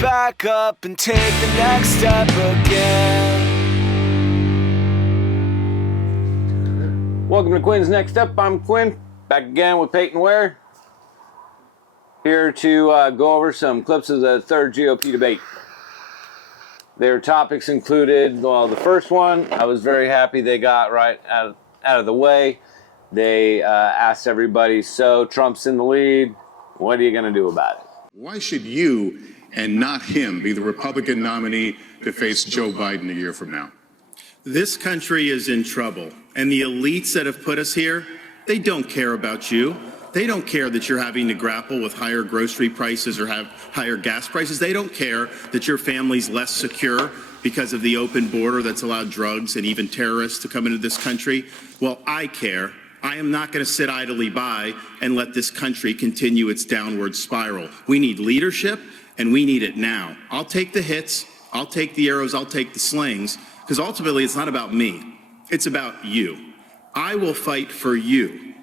back up and take the next step again. Welcome to Quinn's Next Up. I'm Quinn, back again with Peyton Ware, here to go over some clips of the third GOP debate. Their topics included, well, the first one, I was very happy they got right out of the way. They asked everybody, so Trump's in the lead, what are you going to do about it? Why should you and not him be the Republican nominee to face Joe Biden a year from now? This country is in trouble, and the elites that have put us here, they don't care about you. They don't care that you're having to grapple with higher grocery prices or have higher gas prices. They don't care that your family's less secure because of the open border that's allowed drugs and even terrorists to come into this country. Well, I care. I am not going to sit idly by and let this country continue its downward spiral. We need leadership, and we need it now. I'll take the hits, I'll take the arrows, I'll take the slings, because ultimately it's not about me. It's about you. I will fight for you.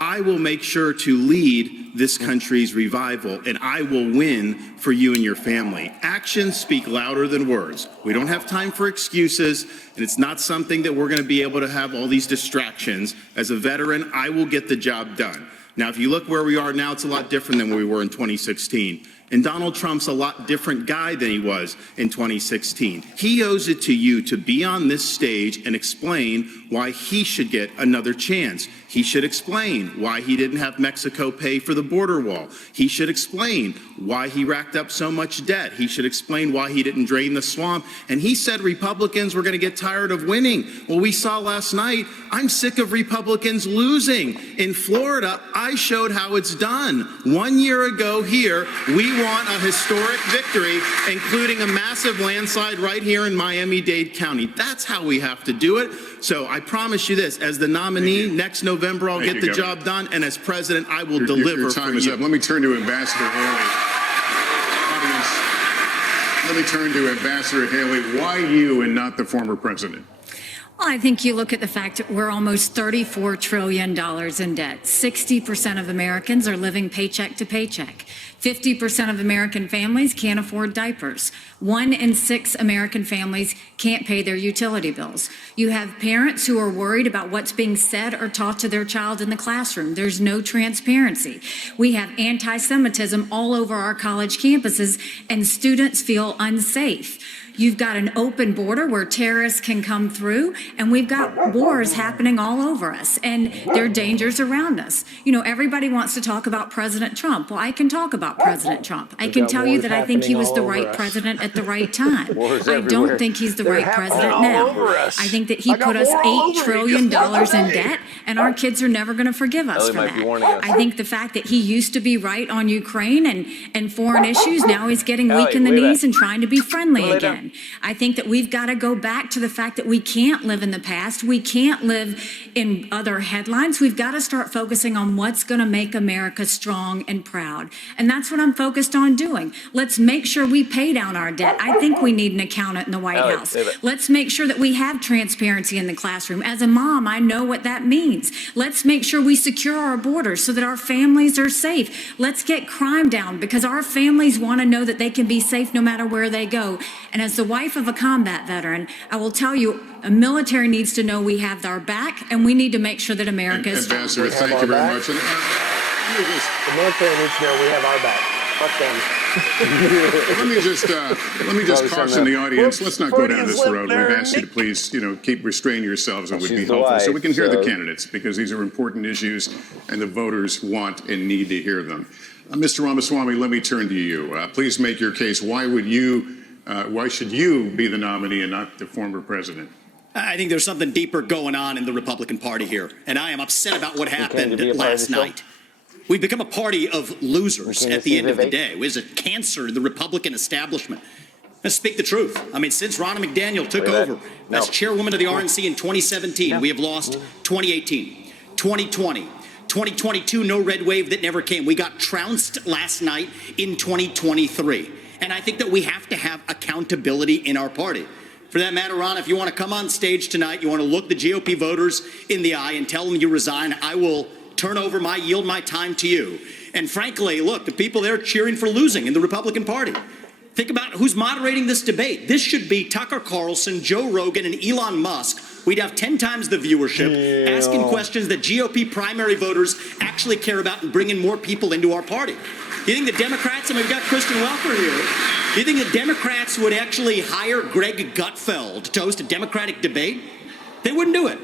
I will make sure to lead this country's revival, and I will win for you and your family. Actions speak louder than words. We don't have time for excuses, and it's not something that we're going to be able to have all these distractions. As a veteran, I will get the job done. Now, if you look where we are now, it's a lot different than where we were in 2016. And Donald Trump's a lot different guy than he was in 2016. He owes it to you to be on this stage and explain why he should get another chance. He should explain why he didn't have Mexico pay for the border wall. He should explain why he racked up so much debt. He should explain why he didn't drain the swamp. And he said Republicans were going to get tired of winning. Well, we saw last night, I'm sick of Republicans losing. In Florida, I showed how it's done. 1 year ago here, we won a historic victory, including a massive landslide right here in Miami-Dade County. That's how we have to do it. So I promise you this, as the nominee next November, I'll get the job done, and as president, I will deliver your time for is you. up. Let me turn to Ambassador Haley. Audience, let me turn to Ambassador Haley. Why you and not the former president? Well, I think you look at the fact that we're almost $34 trillion in debt. 60% of Americans are living paycheck to paycheck. 50% of American families can't afford diapers. 1 in 6 American families can't pay their utility bills. You have parents who are worried about what's being said or taught to their child in the classroom. There's no transparency. We have anti-Semitism all over our college campuses, and students feel unsafe. You've got an open border where terrorists can come through, and we've got wars happening all over us, and there are dangers around us. You know, everybody wants to talk about President Trump. Well, I can talk about President Trump. I can tell you that I think he was the right president at the right time. I don't think he's the right president now. I think that he put us $8 trillion in debt, and our kids are never going to forgive us for that. I think the fact that he used to be right on Ukraine and foreign issues, now he's getting weak in the knees and trying to be friendly again. I think that we've got to go back to the fact that we can't live in the past. We can't live in other headlines. We've got to start focusing on what's going to make America strong and proud. And that's what I'm focused on doing. Let's make sure we pay down our debt. I think we need an accountant in the White House. Let's make sure that we have transparency in the classroom. As a mom, I know what that means. Let's make sure we secure our borders so that our families are safe. Let's get crime down, because our families want to know that they can be safe no matter where they go. And as the wife of a combat veteran, I will tell you, a military needs to know we have our back, and we need to make sure that America is strong. Ambassador, thank you very much. The military needs to know we have our back. Fuck them. Let me just caution the audience. Let's not go down this road. We've asked you to please, keep restraining yourselves. It would be helpful so we can hear the candidates, because these are important issues and the voters want and need to hear them. Mr. Ramaswamy, let me turn to you. Please make your case. Why should you be the nominee and not the former president? I think there's something deeper going on in the Republican Party here, and I am upset about what happened last night. We've become a party of losers at the end of the day. There's a cancer in the Republican establishment. Let's speak the truth. I mean, since Ronna McDaniel took over as chairwoman of the RNC in 2017, we have lost 2018, 2020, 2022, no red wave that never came. We got trounced last night in 2023. And I think that we have to have accountability in our party. For that matter, Ron, if you want to come on stage tonight, you want to look the GOP voters in the eye and tell them you resign, I will yield my time to you. And frankly, look, the people there cheering for losing in the Republican Party. Think about who's moderating this debate. This should be Tucker Carlson, Joe Rogan, and Elon Musk. We'd have 10 times the viewership, asking questions that GOP primary voters actually care about and bringing more people into our party. You think the Democrats, and we've got Kristen Welker here, you think the Democrats would actually hire Greg Gutfeld to host a Democratic debate? They wouldn't do it.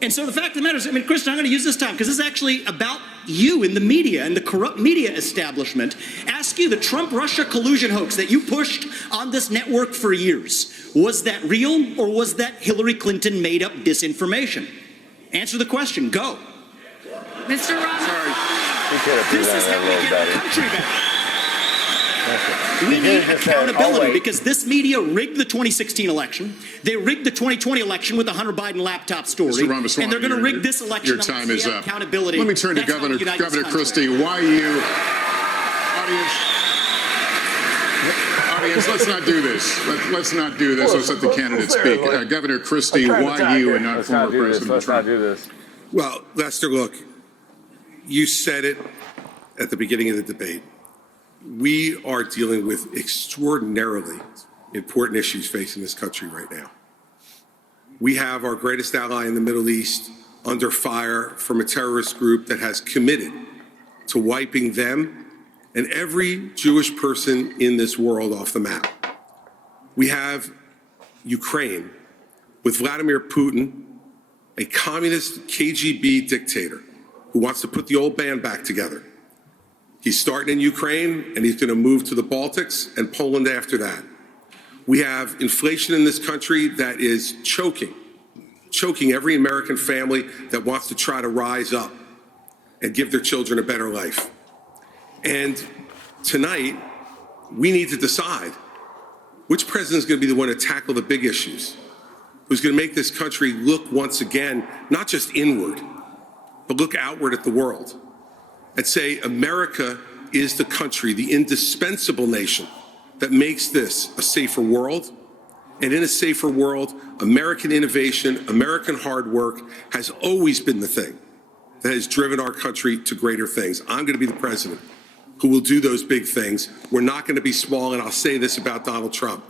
And so the fact of the matter is, I mean, Kristen, I'm going to use this time because this is actually about you in the media and the corrupt media establishment. Ask you, the Trump-Russia collusion hoax that you pushed on this network for years, was that real or was that Hillary Clinton made up disinformation? Answer the question. Go. Mr. Roberts. This is how we get our country back. We need accountability because this media rigged the 2016 election. They rigged the 2020 election with the Hunter Biden laptop story. Mr. Ramaswamy, and they're going to rig this election. Your time is up. Accountability. Let me turn to Governor Christie. Why you, audience, let's not do this. Let's not do this. Let's let the candidates speak. Governor Christie, why you and not former President Trump? Let's not do this. Well, Lester, look, you said it at the beginning of the debate. We are dealing with extraordinarily important issues facing this country right now. We have our greatest ally in the Middle East under fire from a terrorist group that has committed to wiping them and every Jewish person in this world off the map. We have Ukraine with Vladimir Putin, a communist KGB dictator who wants to put the old band back together. He's starting in Ukraine, and he's going to move to the Baltics and Poland after that. We have inflation in this country that is choking every American family that wants to try to rise up and give their children a better life. And tonight, we need to decide which president is going to be the one to tackle the big issues, who's going to make this country look once again, not just inward, but look outward at the world. And say America is the country, the indispensable nation that makes this a safer world. And in a safer world, American innovation, American hard work has always been the thing that has driven our country to greater things. I'm going to be the president who will do those big things. We're not going to be small, and I'll say this about Donald Trump.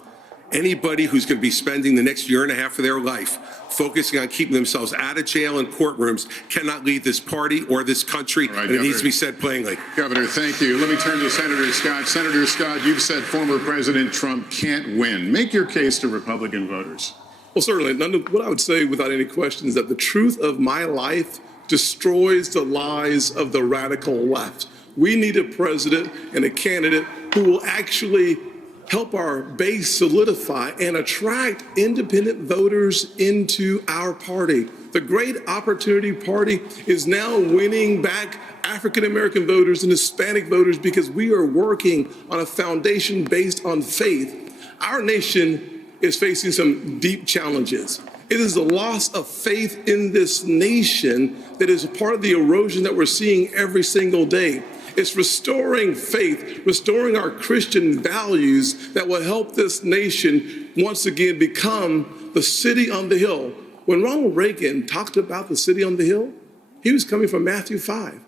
Anybody who's going to be spending the next year and a half of their life focusing on keeping themselves out of jail and courtrooms cannot lead this party or this country, and it needs to be said plainly. Governor, thank you. Let me turn to Senator Scott. Senator Scott, you've said former President Trump can't win. Make your case to Republican voters. Well, certainly. What I would say without any question is that the truth of my life destroys the lies of the radical left. We need a president and a candidate who will actually help our base solidify and attract independent voters into our party. The Great Opportunity Party is now winning back African-American voters and Hispanic voters because we are working on a foundation based on faith. Our nation is facing some deep challenges. It is the loss of faith in this nation that is a part of the erosion that we're seeing every single day. It's restoring faith, restoring our Christian values that will help this nation once again become the city on the hill. When Ronald Reagan talked about the city on the hill, he was coming from Matthew 5.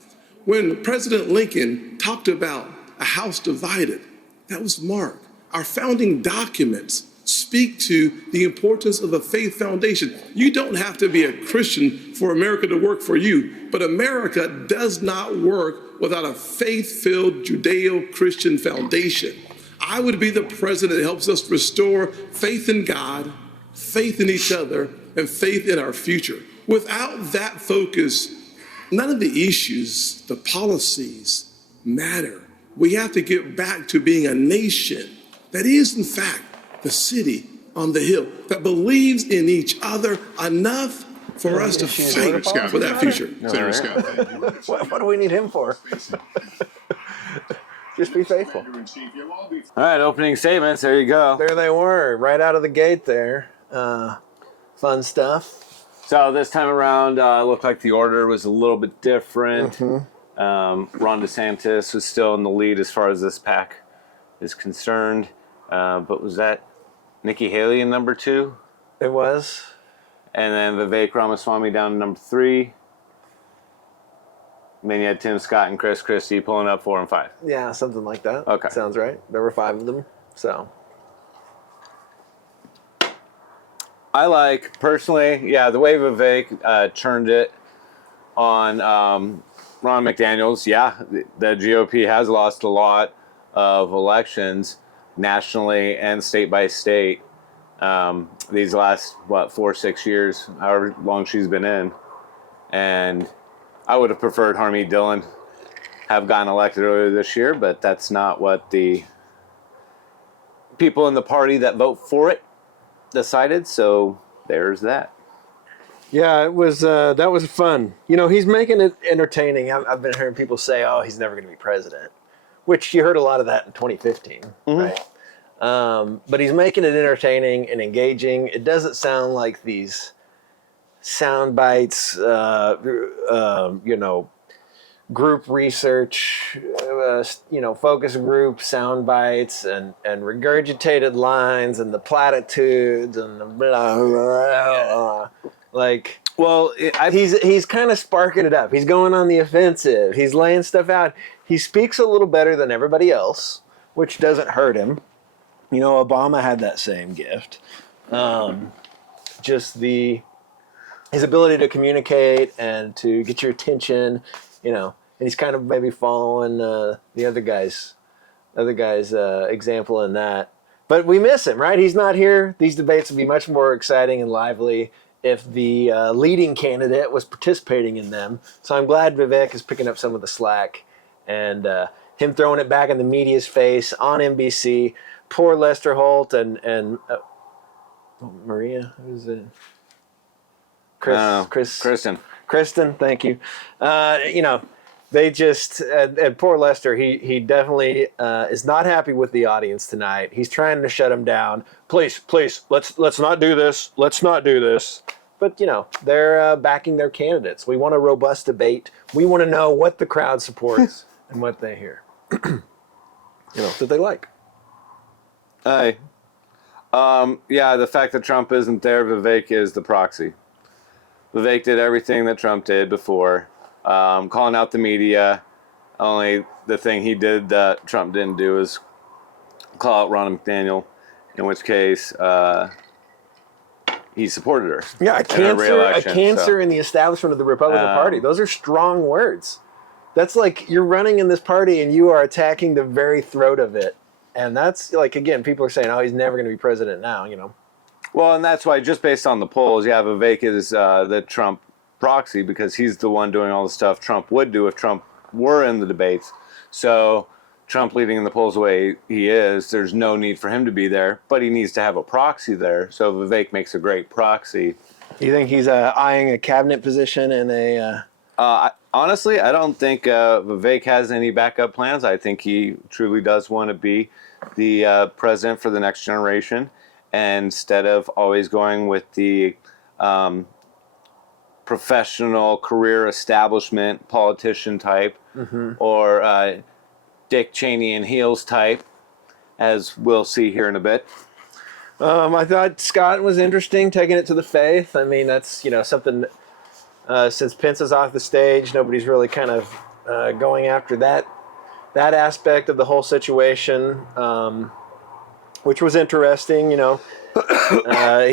When President Lincoln talked about a house divided, that was Mark. Our founding documents speak to the importance of a faith foundation. You don't have to be a Christian for America to work for you, but America does not work without a faith-filled Judeo-Christian foundation. I would be the president that helps us restore faith in God, faith in each other, and faith in our future. Without that focus, none of the issues, the policies matter. We have to get back to being a nation that is, in fact, the city on the hill, that believes in each other enough for us to fight for that future. Senator Scott. What do we need him for? Just be faithful. All right, opening statements. There you go. There they were, right out of the gate there. Fun stuff. So this time around, it looked like the order was a little bit different. Ron DeSantis was still in the lead as far as this pack is concerned. But was that Nikki Haley in number 2? It was. And then Vivek Ramaswamy down to number 3. And then you had Tim Scott and Chris Christie pulling up 4 and 5. Yeah, something like that. Okay. Sounds right. There were 5 of them. So I like, personally, the way Vivek turned it on Ron McDaniels. The GOP has lost a lot of elections nationally and state by state these last, 4-6 years, however long she's been in. And I would have preferred Harmeet Dillon have gotten elected earlier this year, but that's not what the people in the party that vote for it decided, so there's that. yeah, it was that was fun. He's making it entertaining. I've been hearing people say, "Oh, he's never going to be president," which you heard a lot of that in 2015, right? But he's making it entertaining and engaging. It doesn't sound like these sound bites, group research, focus group sound bites and regurgitated lines and the platitudes and the blah, blah, blah. He's kind of sparking it up. He's going on the offensive. He's laying stuff out. He speaks a little better than everybody else, which doesn't hurt him. Obama had that same gift. Just his ability to communicate and to get your attention, and he's kind of maybe following the other guy's example in that. But we miss him, right? He's not here. These debates would be much more exciting and lively if the leading candidate was participating in them. So I'm glad Vivek is picking up some of the slack and him throwing it back in the media's face on NBC. Poor Lester Holt and Maria, who's it? Kristen, thank you. They just and poor Lester. He definitely is not happy with the audience tonight. He's trying to shut him down. Please, let's not do this. Let's not do this. But they're backing their candidates. We want a robust debate. We want to know what the crowd supports and what they hear. That they like. The fact that Trump isn't there, Vivek is the proxy. Vivek did everything that Trump did before, calling out the media. Only the thing he did that Trump didn't do is call out Ron McDaniel, in which case he supported her. Yeah, a cancer in the establishment of the Republican Party. Those are strong words. That's like you're running in this party and you are attacking the very throat of it. And that's again, people are saying, oh, he's never going to be president now, Well, and that's why, just based on the polls, Vivek is the Trump proxy because he's the one doing all the stuff Trump would do if Trump were in the debates. So Trump leading in the polls the way he is, there's no need for him to be there, but he needs to have a proxy there. So Vivek makes a great proxy. You think he's eyeing a cabinet position in a... Honestly, I don't think Vivek has any backup plans. I think he truly does want to be the president for the next generation. And instead of always going with the professional career establishment politician type or Dick Cheney and heels type, as we'll see here in a bit. I thought Scott was interesting, taking it to the faith. I mean, that's something. Since Pence is off the stage, nobody's really kind of going after that aspect of the whole situation, which was interesting. He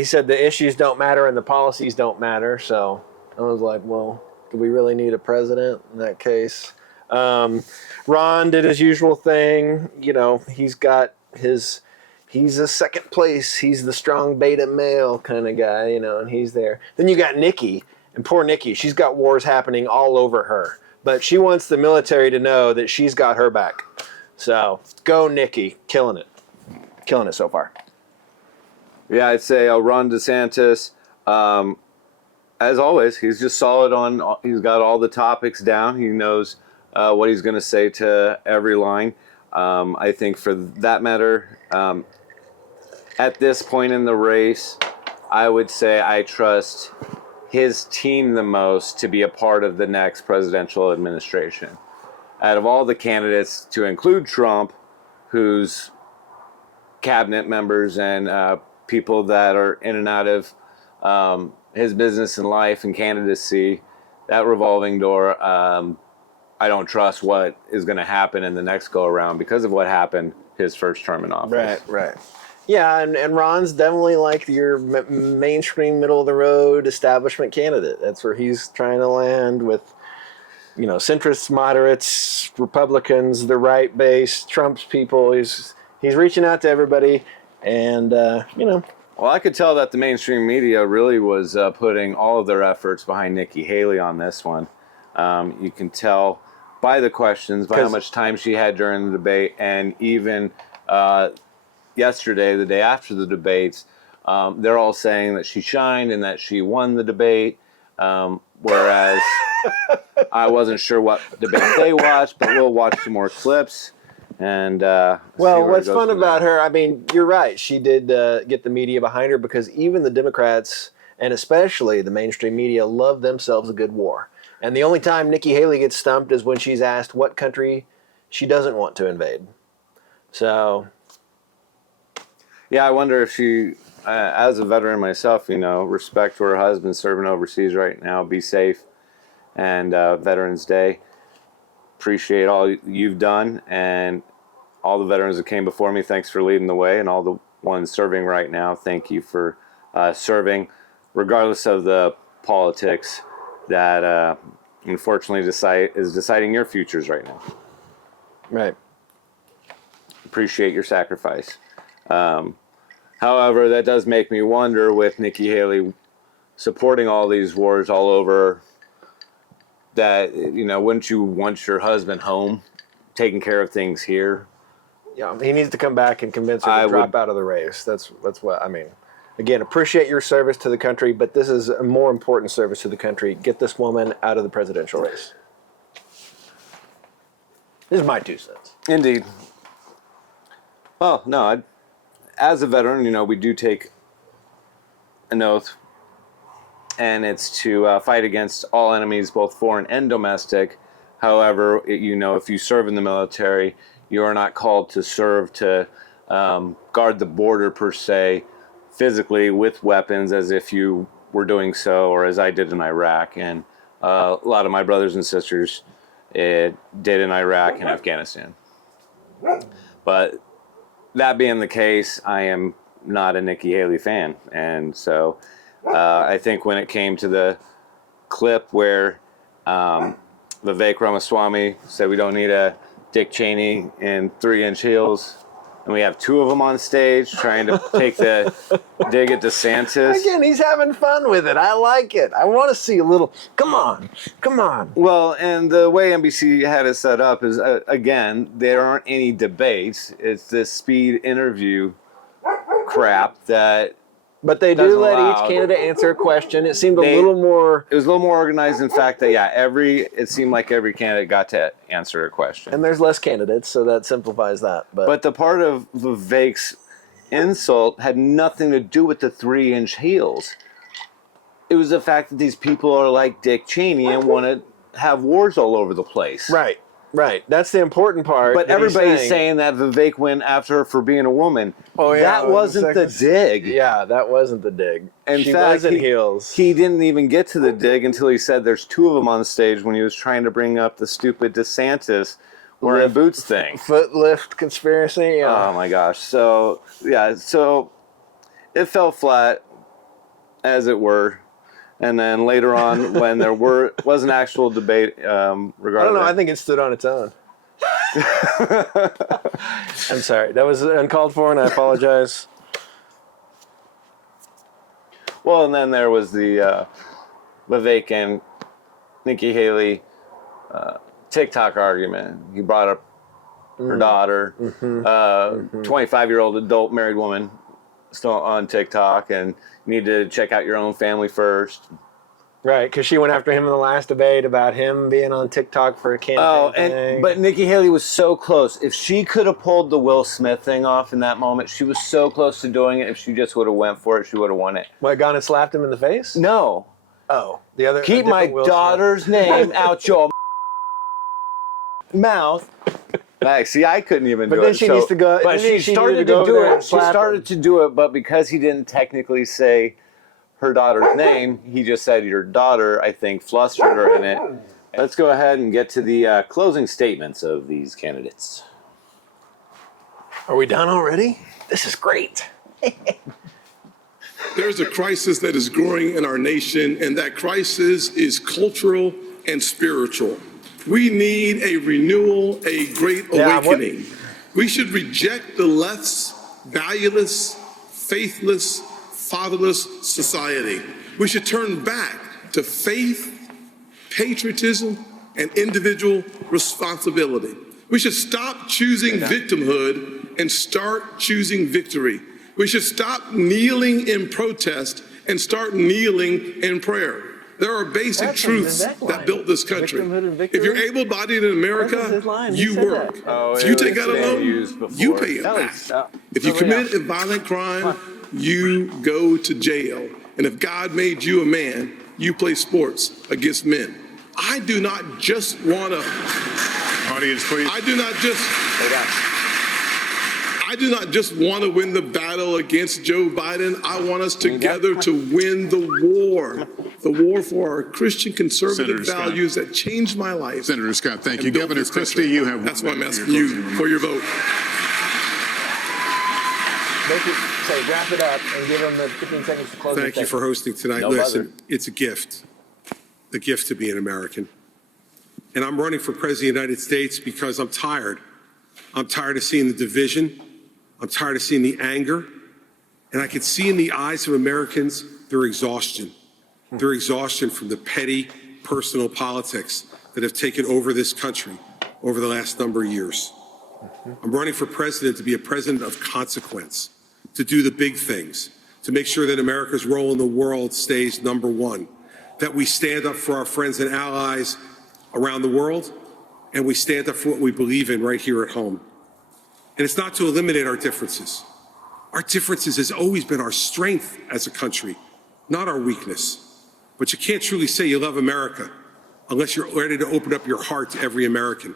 said the issues don't matter and the policies don't matter. So I was like, well, do we really need a president in that case? Ron did his usual thing. He's a second place. He's the strong beta male kind of guy, and he's there. Then you got Nikki. And poor Nikki, she's got wars happening all over her. But she wants the military to know that she's got her back. So, go Nikki. Killing it so far. Yeah, I'd say Ron DeSantis, as always, he's just solid he's got all the topics down. He knows what he's going to say to every line. I think for that matter, at this point in the race, I would say I trust his team the most to be a part of the next presidential administration. Out of all the candidates, to include Trump, whose cabinet members and people that are in and out of his business and life and candidacy, that revolving door, I don't trust what is going to happen in the next go around because of what happened his first term in office. Right. Yeah, and Ron's definitely like your mainstream, middle of the road establishment candidate. That's where he's trying to land with, centrists, moderates, Republicans, the right base, Trump's people. He's reaching out to everybody, and Well, I could tell that the mainstream media really was putting all of their efforts behind Nikki Haley on this one. You can tell by the questions, by how much time she had during the debate, and even yesterday, the day after the debates, they're all saying that she shined and that she won the debate, whereas I wasn't sure what debate they watched, but we'll watch some more clips. And what's fun about her, I mean, you're right. She did get the media behind her because even the Democrats, and especially the mainstream media, love themselves a good war. And the only time Nikki Haley gets stumped is when she's asked what country she doesn't want to invade. So, yeah, I wonder if she, as a veteran myself, respect to her husband serving overseas right now, be safe, and Veterans Day. Appreciate all you've done, and all the veterans that came before me, thanks for leading the way, and all the ones serving right now, thank you for serving, regardless of the politics that unfortunately is deciding your futures right now. Right. Appreciate your sacrifice. However, that does make me wonder, with Nikki Haley supporting all these wars all over, that, wouldn't you want your husband home, taking care of things here? Yeah, he needs to come back and convince her to drop out of the race. That's what I mean. Again, appreciate your service to the country, but this is a more important service to the country. Get this woman out of the presidential race. This is my 2 cents. Indeed. Well, no, as a veteran, we do take an oath, and it's to fight against all enemies, both foreign and domestic. However, if you serve in the military, you are not called to serve to guard the border per se, physically with weapons, as if you were doing so, or as I did in Iraq, and a lot of my brothers and sisters did in Iraq and Afghanistan. But that being the case, I am not a Nikki Haley fan, and so I think when it came to the clip where Vivek Ramaswamy said we don't need a Dick Cheney in 3-inch heels, and we have 2 of them on stage trying to take the dig at DeSantis. Again, he's having fun with it. I like it. I want to see a little, come on. Well, and the way NBC had it set up is, again, there aren't any debates. It's this speed interview crap that... But they do let each candidate answer a question. It seemed a little more... It was a little more organized in fact that, it seemed like every candidate got to answer a question. And there's less candidates, so that simplifies that. But the part of Vivek's insult had nothing to do with the 3-inch heels. It was the fact that these people are like Dick Cheney and want to have wars all over the place. Right. That's the important part. But everybody's saying that Vivek went after her for being a woman. Oh, yeah. That wasn't the dig. Yeah, that wasn't the dig. She was in heels. He didn't even get to the dig until he said there's 2 of them on stage when he was trying to bring up the stupid DeSantis wearing boots thing. Foot lift conspiracy. Yeah. Oh, my gosh. So it fell flat, as it were. And then later on, when there was an actual debate regarding... I don't know. I think it stood on its own. I'm sorry. That was uncalled for, and I apologize. Well, and then there was the Vivek and Nikki Haley TikTok argument. He brought up her daughter, 25-year-old adult married woman, still on TikTok, and you need to check out your own family first. Right, because she went after him in the last debate about him being on TikTok for a campaign. But Nikki Haley was so close. If she could have pulled the Will Smith thing off in that moment, she was so close to doing it. If she just would have went for it, she would have won it. What, gone and slapped him in the face? No. Oh, the other. Keep my daughter's name out your mouth. See, I couldn't even do it. But then she needs to go. But she started to do it. She started to do it, but because he didn't technically say her daughter's name, he just said your daughter, I think, flustered her in it. Let's go ahead and get to the closing statements of these candidates. Are we done already? This is great. There's a crisis that is growing in our nation, and that crisis is cultural and spiritual. We need a renewal, a great awakening. We should reject the left's valueless, faithless, fatherless society. We should turn back to faith, patriotism, and individual responsibility. We should stop choosing victimhood and start choosing victory. We should stop kneeling in protest and start kneeling in prayer. There are basic truths that built this country. If you're able-bodied in America, you work. If you take out a loan, you pay it back. If you commit a violent crime, you go to jail. And if God made you a man, you play sports against men. I do not just want to... Audience, please. I do not just want to win the battle against Joe Biden. I want us together to win the war for our Christian conservative values that changed my life. Senator Scott, thank you. Governor Christie, you have... That's why I'm asking you for your vote. Wrap it up and give them the 15 seconds to close. Thank you for hosting tonight. Listen, it's a gift to be an American. And I'm running for President of the United States because I'm tired. I'm tired of seeing the division. I'm tired of seeing the anger. And I can see in the eyes of Americans their exhaustion. Their exhaustion from the petty, personal politics that have taken over this country over the last number of years. I'm running for president to be a president of consequence, to do the big things, to make sure that America's role in the world stays number one, that we stand up for our friends and allies around the world, and we stand up for what we believe in right here at home. And it's not to eliminate our differences. Our differences has always been our strength as a country, not our weakness. But you can't truly say you love America unless you're ready to open up your heart to every American.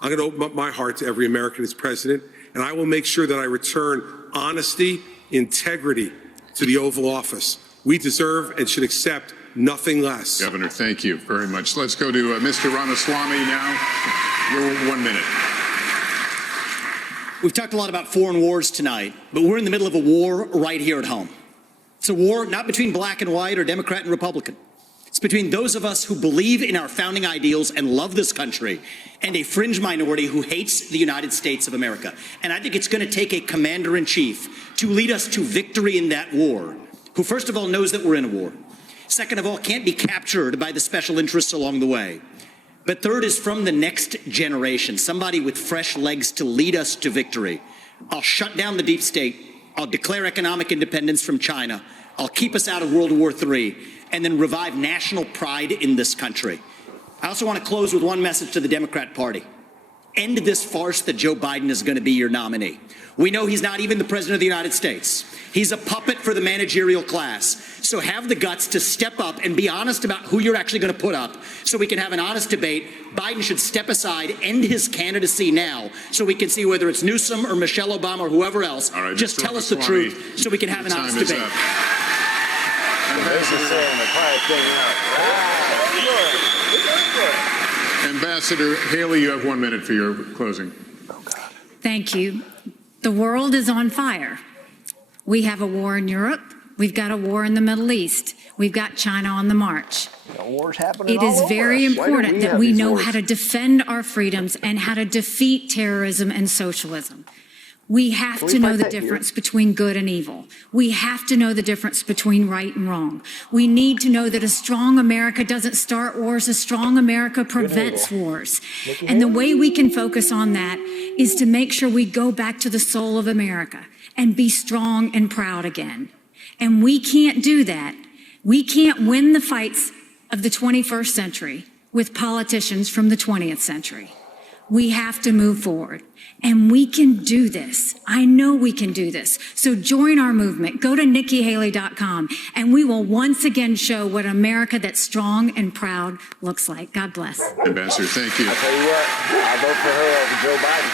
I'm going to open up my heart to every American as president, and I will make sure that I return honesty, integrity to the Oval Office. We deserve and should accept nothing less. Governor, thank you very much. Let's go to Mr. Ramaswamy now. Your 1 minute. We've talked a lot about foreign wars tonight, but we're in the middle of a war right here at home. It's a war not between black and white or Democrat and Republican. It's between those of us who believe in our founding ideals and love this country and a fringe minority who hates the United States of America. And I think it's going to take a commander-in-chief to lead us to victory in that war, who first of all knows that we're in a war. Second of all, can't be captured by the special interests along the way. But third is from the next generation, somebody with fresh legs to lead us to victory. I'll shut down the deep state. I'll declare economic independence from China. I'll keep us out of World War III, and then revive national pride in this country. I also want to close with one message to the Democrat Party. End this farce that Joe Biden is going to be your nominee. We know he's not even the president of the United States. He's a puppet for the managerial class. So have the guts to step up and be honest about who you're actually going to put up so we can have an honest debate. Biden should step aside, end his candidacy now, so we can see whether it's Newsom or Michelle Obama or whoever else. Right, just tell us the truth so we can have an honest debate. Ambassador Haley, you have 1 minute for your closing. Thank you. The world is on fire. We have a war in Europe. We've got a war in the Middle East. We've got China on the march. Wars happening It is very important that we know how to defend our freedoms and how to defeat terrorism and socialism. We have to know the difference between good and evil. We have to know the difference between right and wrong. We need to know that a strong America doesn't start wars. A strong America prevents wars. And the way we can focus on that is to make sure we go back to the soul of America and be strong and proud again. And we can't do that. We can't win the fights of the 21st century with politicians from the 20th century. We have to move forward. And we can do this. I know we can do this. So join our movement. Go to NikkiHaley.com, and we will once again show what America that's strong and proud looks like. God bless. Ambassador, thank you. I'll tell you what, I'll vote for her over Joe Biden.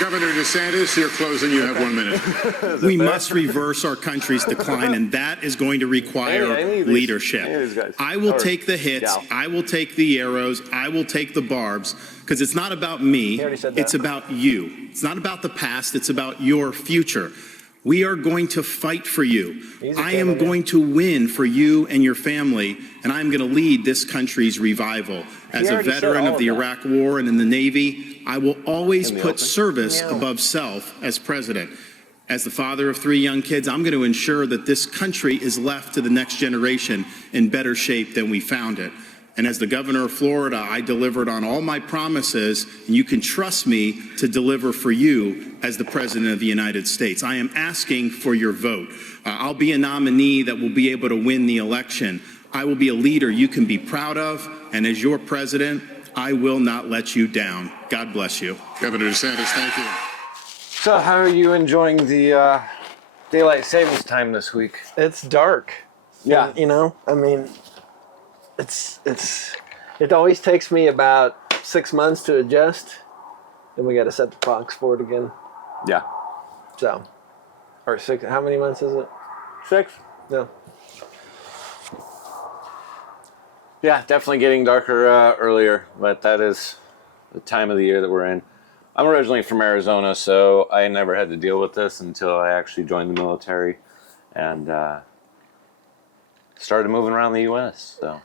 Governor DeSantis, you're closing. You have 1 minute. We must reverse our country's decline, and that is going to require leadership. I will take the hits. I will take the arrows. I will take the barbs, because it's not about me. It's about you. It's not about the past. It's about your future. We are going to fight for you. I am going to win for you and your family, and I'm going to lead this country's revival. As a veteran of the Iraq War and in the Navy, I will always put service above self as president. As the father of 3 young kids, I'm going to ensure that this country is left to the next generation in better shape than we found it. And as the governor of Florida, I delivered on all my promises, and you can trust me to deliver for you as the President of the United States. I am asking for your vote. I'll be a nominee that will be able to win the election. I will be a leader you can be proud of, and as your president, I will not let you down. God bless you. Governor DeSantis, thank you. So how are you enjoying the daylight savings time this week? It's dark. Yeah. You know, I mean, it always takes me about 6 months to adjust. Then we got to set the clocks for it again. Yeah. So, or 6, how many months is it? 6? No. Yeah, definitely getting darker earlier, but that is the time of the year that we're in. I'm originally from Arizona, so I never had to deal with this until I actually joined the military and started moving around the U.S., so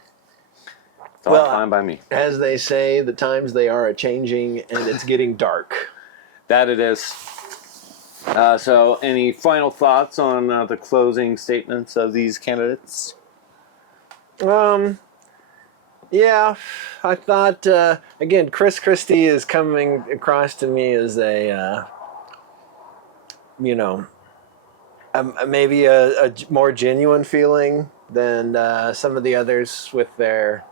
it's all fine by me. As they say, the times they are a-changing, and it's getting dark. That it is. So any final thoughts on the closing statements of these candidates? Yeah, I thought, again, Chris Christie is coming across to me as a, maybe a more genuine feeling than some of the others with their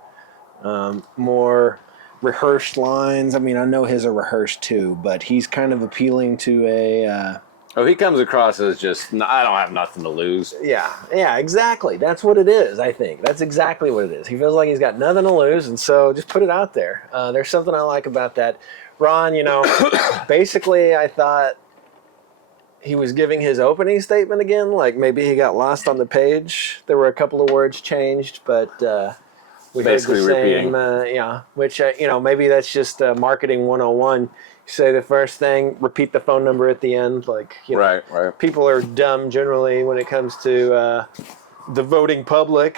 more rehearsed lines. I mean, I know his are rehearsed too, but he's kind of appealing to a... he comes across as just, I don't have nothing to lose. Yeah, exactly. That's what it is, I think. That's exactly what it is. He feels like he's got nothing to lose, and so just put it out there. There's something I like about that. Ron, basically I thought he was giving his opening statement again, like maybe he got lost on the page. There were a couple of words changed, but we basically heard the same, which, maybe that's just marketing 101. Say the first thing, repeat the phone number at the end. Like, right. People are dumb generally when it comes to the voting public,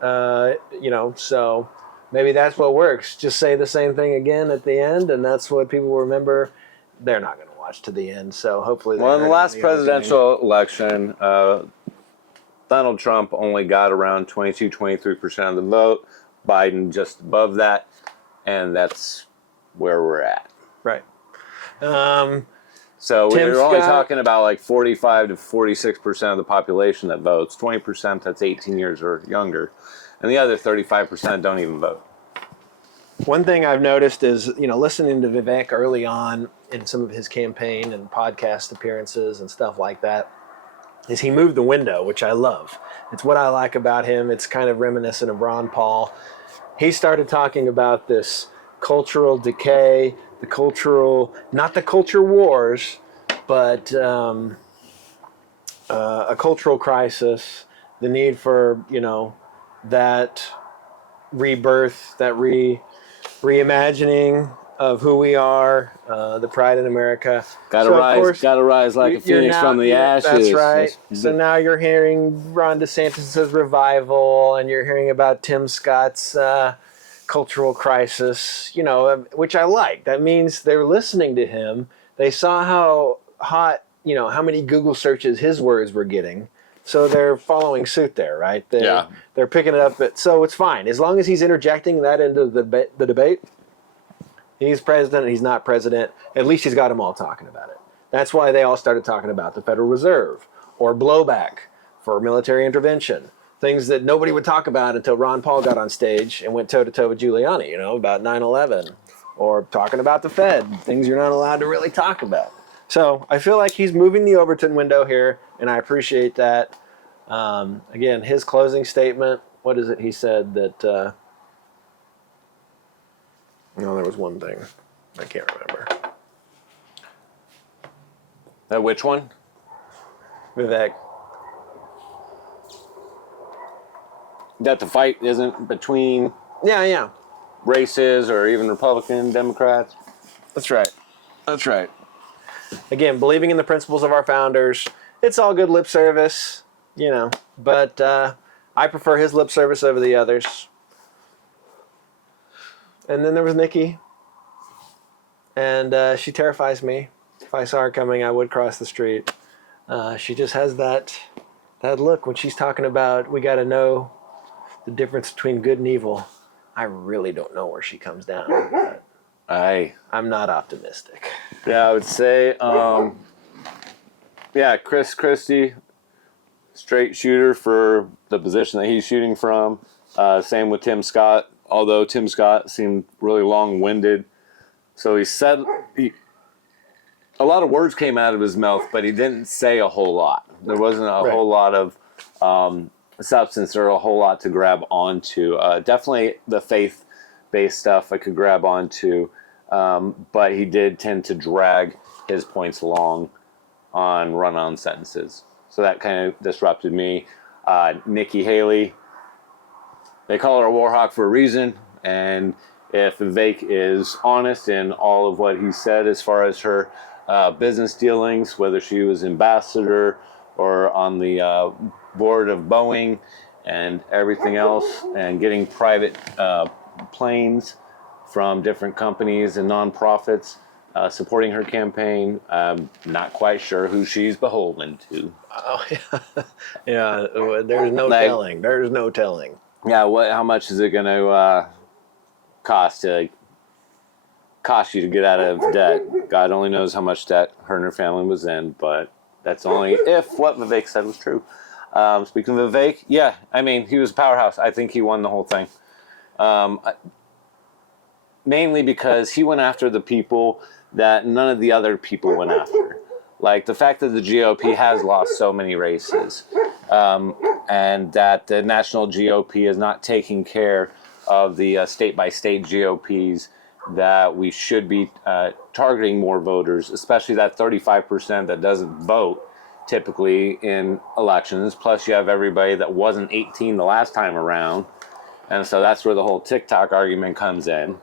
so maybe that's what works. Just say the same thing again at the end, and that's what people will remember. They're not going to watch to the end, so hopefully... Well, in the last presidential election, Donald Trump only got around 23% of the vote. Biden just above that, and that's where we're at. Right. So we're only talking about like 45 to 46% of the population that votes. 20% that's 18 years or younger, and the other 35% don't even vote. One thing I've noticed is, listening to Vivek early on in some of his campaign and podcast appearances and stuff like that, is he moved the window, which I love. It's what I like about him. It's kind of reminiscent of Ron Paul. He started talking about this cultural decay, not the culture wars, but a cultural crisis, the need for, that rebirth, that reimagining of who we are, the pride in America. Gotta rise like a phoenix from the ashes. That's right. So now you're hearing Ron DeSantis' revival, and you're hearing about Tim Scott's cultural crisis, which I like. That means they're listening to him. They saw how hot, how many Google searches his words were getting. So they're following suit there, right? They're picking it up. So it's fine. As long as he's interjecting that into the debate, he's president, he's not president, at least he's got them all talking about it. That's why they all started talking about the Federal Reserve or blowback for military intervention. Things that nobody would talk about until Ron Paul got on stage and went toe-to-toe with Giuliani, about 9/11, or talking about the Fed, things you're not allowed to really talk about. So I feel like he's moving the Overton window here, and I appreciate that. Again, his closing statement, what is it he said that... there was one thing. I can't remember. Which one? Vivek. That the fight isn't between Yeah. races or even Republican, Democrats. That's right. That's right. Again, believing in the principles of our founders. It's all good lip service, but I prefer his lip service over the others. And then there was Nikki. And she terrifies me. If I saw her coming, I would cross the street. She just has that look when she's talking about we got to know the difference between good and evil. I really don't know where she comes down. But I'm not optimistic. Yeah, I would say, Chris Christie, straight shooter for the position that he's shooting from. Same with Tim Scott, although Tim Scott seemed really long-winded. So he said a lot of words came out of his mouth, but he didn't say a whole lot. There wasn't a whole lot of substance or a whole lot to grab onto. Definitely the faith-based stuff I could grab onto, but he did tend to drag his points along on run-on sentences. So that kind of disrupted me. Nikki Haley, they call her a war hawk for a reason, and if Vivek is honest in all of what he said as far as her business dealings, whether she was ambassador or on the board of Boeing and everything else, and getting private planes from different companies and nonprofits supporting her campaign, I'm not quite sure who she's beholden to. Oh, yeah. There's no telling. There's no telling. Yeah, how much is it going to cost you to get out of debt? God only knows how much debt her and her family was in, but that's only if what Vivek said was true. Speaking of Vivek, he was a powerhouse. I think he won the whole thing. Mainly because he went after the people that none of the other people went after. Like the fact that the GOP has lost so many races, and that the national GOP is not taking care of the state-by-state GOPs, that we should be targeting more voters, especially that 35% that doesn't vote typically in elections. Plus you have everybody that wasn't 18 the last time around. And so that's where the whole TikTok argument comes in.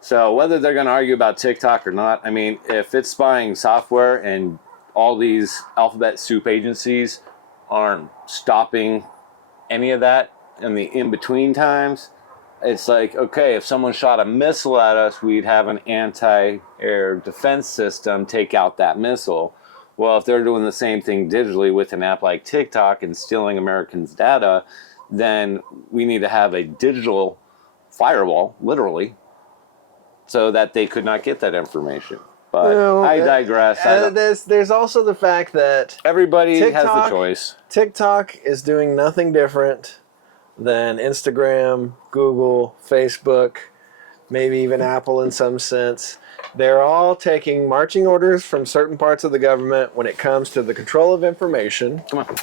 So whether they're going to argue about TikTok or not, if it's spying software and all these alphabet soup agencies aren't stopping any of that in the in-between times, it's like, okay, if someone shot a missile at us, we'd have an anti-air defense system take out that missile. Well, if they're doing the same thing digitally with an app like TikTok and stealing Americans' data, then we need to have a digital firewall, literally, so that they could not get that information. But I digress. There's also the fact that everybody has the choice. TikTok is doing nothing different than Instagram, Google, Facebook, maybe even Apple in some sense. They're all taking marching orders from certain parts of the government when it comes to the control of information. Come on.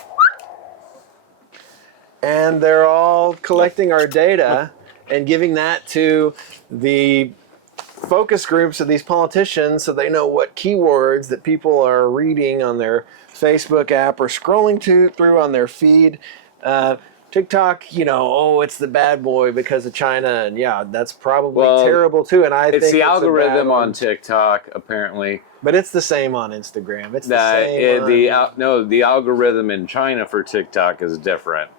And they're all collecting our data and giving that to the focus groups of these politicians so they know what keywords that people are reading on their Facebook app or scrolling through on their feed. TikTok, it's the bad boy because of China, and that's probably terrible too. And I think it's the algorithm on TikTok, apparently. But it's the same on Instagram. It's the same. The algorithm in China for TikTok is different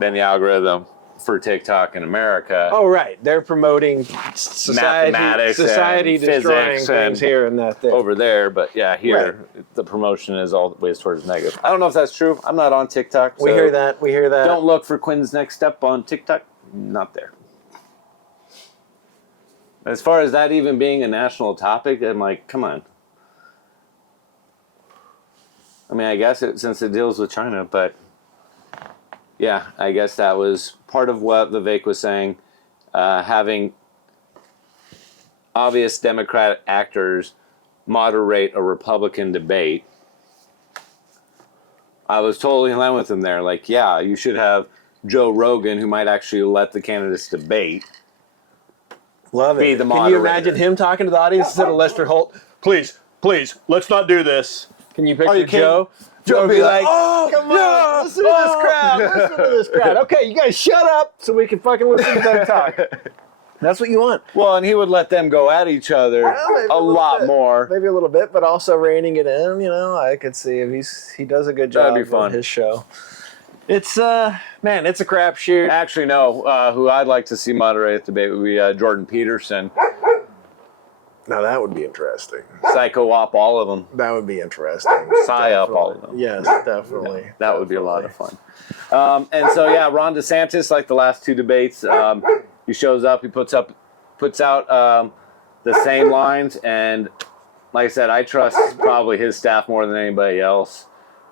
than the algorithm for TikTok in America. Oh, right. They're promoting mathematics, destroying things here and that there. Over there, but here the promotion is always towards negative. I don't know if that's true. I'm not on TikTok. So we hear that. Don't look for Quinn's next step on TikTok. Not there. As far as that even being a national topic, I'm like, come on. I guess since it deals with China, but I guess that was part of what Vivek was saying, having obvious Democratic actors moderate a Republican debate. I was totally in line with him there. Like, you should have Joe Rogan, who might actually let the candidates debate. Love it. Be the Can moderator. you imagine him talking to the audience instead of Lester Holt? Please please, let's not do this. Can you picture kidding? Joe? Joe would be like, oh, come on, listen to this crowd, listen to this crowd. Okay, you guys shut up so we can fucking listen to them talk. That's what you want. Well, and he would let them go at each other a lot more. Maybe a little bit, but also reining it in. You know, I could see if he does a good job on his show. It's man, it's a crapshoot. Actually, no. Who I'd like to see moderate the debate would be Jordan Peterson. Now that would be interesting. Psycho-op all of them. That would be interesting. Psy-up all of them. Yes, definitely. Yeah, that would be a lot of fun. And so, yeah, Ron DeSantis, like the last two debates, he shows up, he puts out the same lines, and like I said, I trust probably his staff more than anybody else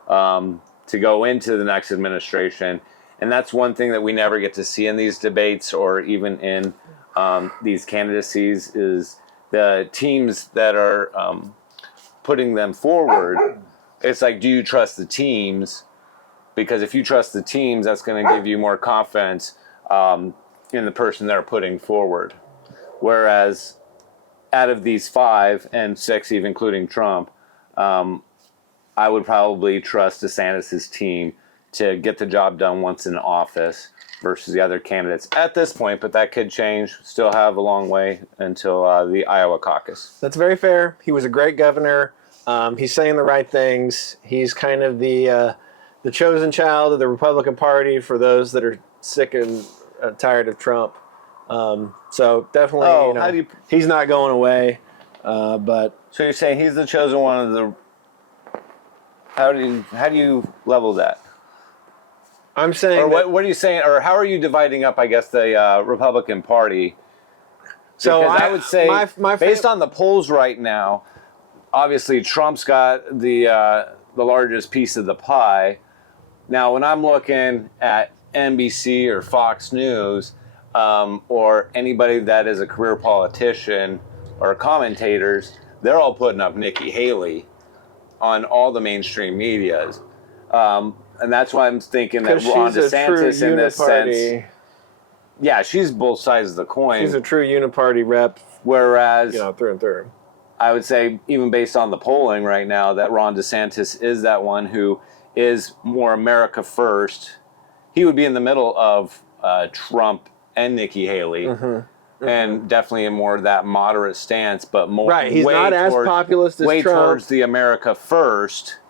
to go into the next administration. And that's one thing that we never get to see in these debates or even in these candidacies is the teams that are putting them forward. It's like, do you trust the teams? Because if you trust the teams, that's going to give you more confidence in the person they're putting forward. Whereas out of these 5 and 6, even including Trump, I would probably trust DeSantis' team to get the job done once in office versus the other candidates at this point, but that could change. Still have a long way until the Iowa caucus. That's very fair. He was a great governor. He's saying the right things. He's kind of the chosen child of the Republican Party for those that are sick and tired of Trump. So definitely, he's not going away. But so you're saying he's the chosen one of the? How do you level that? I'm saying, or what are you saying, or how are you dividing up? I guess the Republican Party. So I would say, based on the polls right now, obviously Trump's got the largest piece of the pie. Now, when I'm looking at NBC or Fox News, or anybody that is a career politician or commentators, they're all putting up Nikki Haley on all the mainstream medias. And that's why I'm thinking that Ron DeSantis, in this sense, yeah, she's both sides of the coin. She's a true uniparty rep. Whereas, through and through. I would say, even based on the polling right now, that Ron DeSantis is that one who is more America first. He would be in the middle of Trump and Nikki Haley, and definitely a more that moderate stance, but more he's not as populist as Trump. Towards the America first.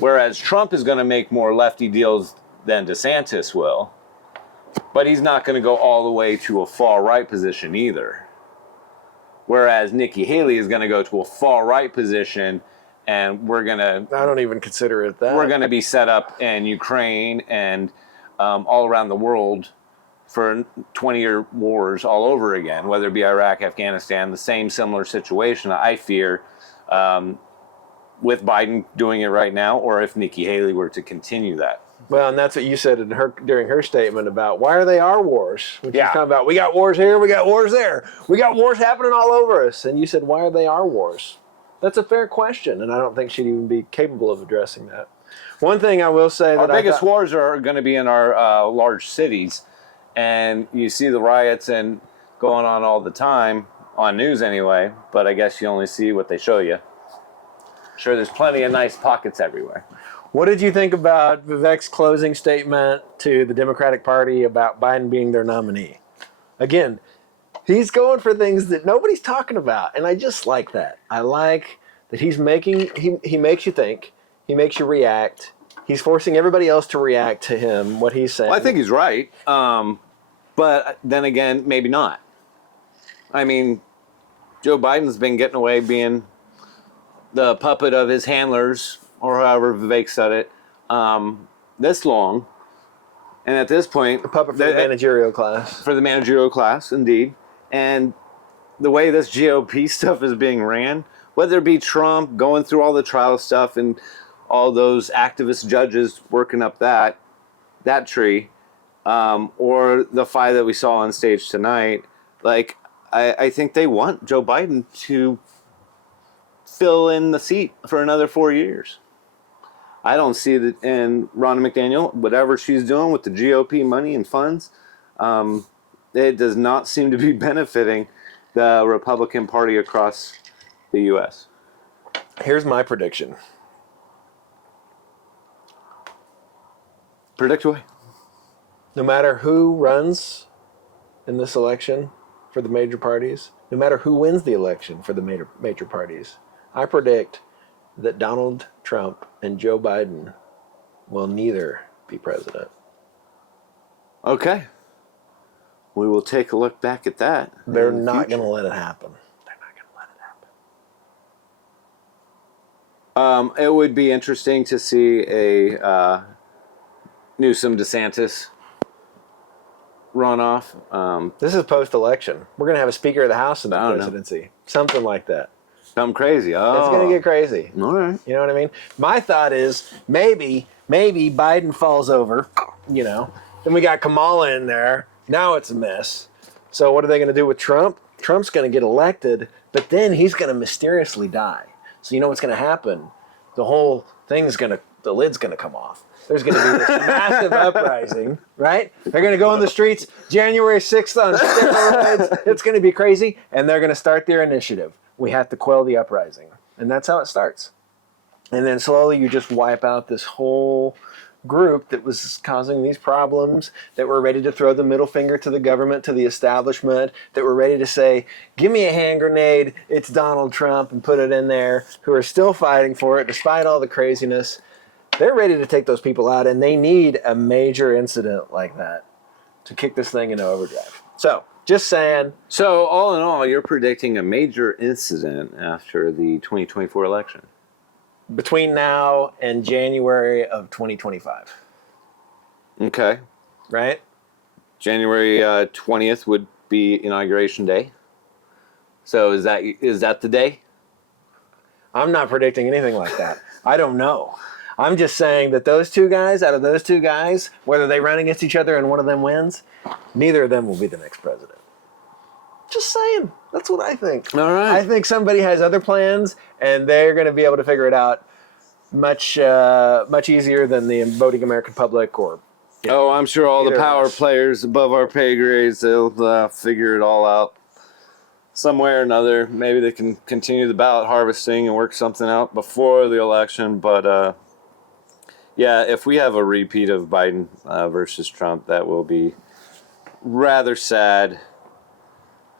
Whereas Trump is going to make more lefty deals than DeSantis will. But he's not going to go all the way to a far-right position either. Whereas Nikki Haley is going to go to a far-right position, and we're going to... I don't even consider it that. We're going to be set up in Ukraine and all around the world for 20-year wars all over again, whether it be Iraq, Afghanistan, the same similar situation, I fear, with Biden doing it right now, or if Nikki Haley were to continue that. Well, and that's what you said during her statement about why are they our wars? Which is talking about, we got wars here, we got wars there. We got wars happening all over us. And you said, why are they our wars? That's a fair question, and I don't think she'd even be capable of addressing that. One thing I will say that our biggest wars are going to be in our large cities, and you see the riots and going on all the time, on news anyway, but I guess you only see what they show you. Sure, there's plenty of nice pockets everywhere. What did you think about Vivek's closing statement to the Democratic Party about Biden being their nominee? Again, he's going for things that nobody's talking about, and I just like that. I like that he makes you think, he makes you react. He's forcing everybody else to react to him, what he's saying. Well, I think he's right, but then again, maybe not. I mean, Joe Biden's been getting away being the puppet of his handlers, or however Vivek said it, this long. And at this point... A puppet for the managerial class. For the managerial class, indeed. And the way this GOP stuff is being ran, whether it be Trump going through all the trial stuff and all those activist judges working up that tree, or the fight that we saw on stage tonight, like, I think they want Joe Biden to fill in the seat for another 4 years. I don't see that in Ronna McDaniel, whatever she's doing with the GOP money and funds, it does not seem to be benefiting the Republican Party across the U.S. Here's my prediction. Predict away. No matter who runs in this election for the major parties, no matter who wins the election for the major parties, I predict that Donald Trump and Joe Biden will neither be president. Okay. We will take a look back at that. They're not going to let it happen. They're not going to let it happen. It would be interesting to see a Newsom DeSantis runoff. This is post-election. We're going to have a Speaker of the House in the presidency. Something like that. Something crazy. Oh. It's going to get crazy. All right. You know what I mean? My thought is maybe Biden falls over, you know. Then we got Kamala in there. Now it's a mess. So what are they going to do with Trump? Trump's going to get elected, but then he's going to mysteriously die. So you know what's going to happen? The whole thing's the lid's going to come off. There's going to be this massive uprising, right? They're going to go in the streets January 6th on steroids. It's going to be crazy, and they're going to start their initiative. We have to quell the uprising. And that's how it starts. And then slowly you just wipe out this whole group that was causing these problems, that were ready to throw the middle finger to the government, to the establishment, that were ready to say, give me a hand grenade, it's Donald Trump, and put it in there, who are still fighting for it despite all the craziness. They're ready to take those people out, and they need a major incident like that to kick this thing into overdrive. So, just saying. So, all in all, you're predicting a major incident after the 2024 election? Between now and January of 2025. Okay. Right? January 20th would be Inauguration Day. So, is that the day? I'm not predicting anything like that. I don't know. I'm just saying that those two guys, out of those two guys, whether they run against each other and one of them wins, neither of them will be the next president. Just saying. That's what I think. All right. I think somebody has other plans, and they're going to be able to figure it out much easier than the voting American public or... Oh, I'm sure all the power players above our pay grades, they'll figure it all out some way or another. Maybe they can continue the ballot harvesting and work something out before the election, but... yeah, if we have a repeat of Biden versus Trump, that will be rather sad.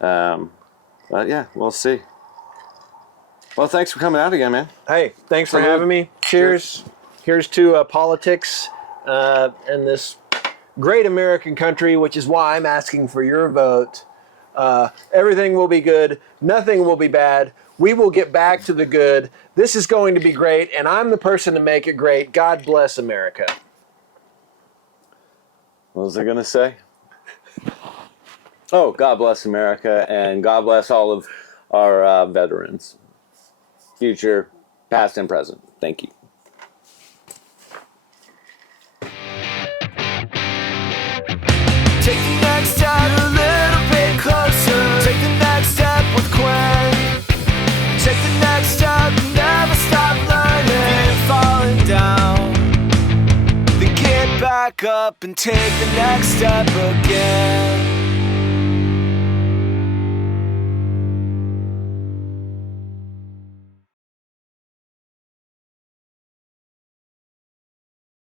But yeah, we'll see. Well, thanks for coming out again, man. Hey, thanks for having me. Cheers. Here's to politics in this great American country, which is why I'm asking for your vote. Everything will be good. Nothing will be bad. We will get back to the good. This is going to be great, and I'm the person to make it great. God bless America. What was I going to say? Oh, God bless America, and God bless all of our veterans. Future, past, and present. Thank you. Take the next step a little bit closer. Take the next step with Quinn. Take the next step, never stop learning. If you're falling down, then get back up and take the next step again.